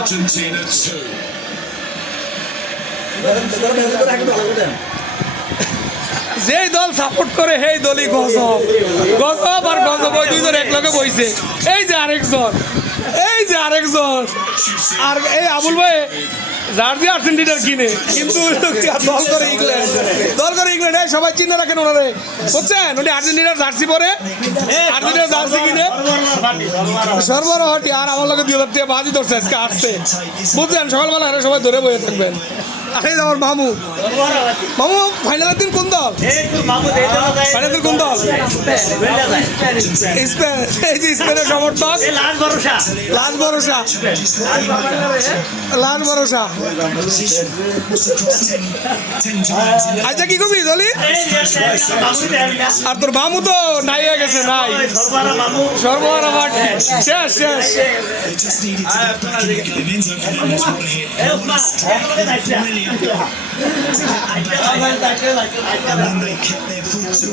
Argentina 2. যেই দল support করে সেই দলই গজব গজব আর গজব ওই দুইজন একলগে বইছে। এই যে আরেকজন আর এই আবুল ভাই জার্সি আর্জেন্টিনার কিনে কিন্তু দল করে ইংল্যান্ড এই সবাই চিনে রাখেন ওনারে বুঝছেন। উনি আর্জেন্টিনার জার্সি পরে আর্জেন্টিনার জার্সি কিনে সর্বরাহটি আর আমার লগে 2000 টাকা বাজি ধরছে আজকে আসছে বুঝছেন। সকালবেলা আরে সবাই ধরে বয়ে থাকবেন। আরে আমার মামু ফাইনালের দিন কোন দল? ফাইনালের কোন দল? স্পেন। এই যে স্পেনের সমর্থক লাস্ট ভরসা। আচ্ছা কি কবি দলি আর তোর মামু তো নাই হয়ে গেছে নাই সর্বহারা মাঠ শেষ And then they kept their foot to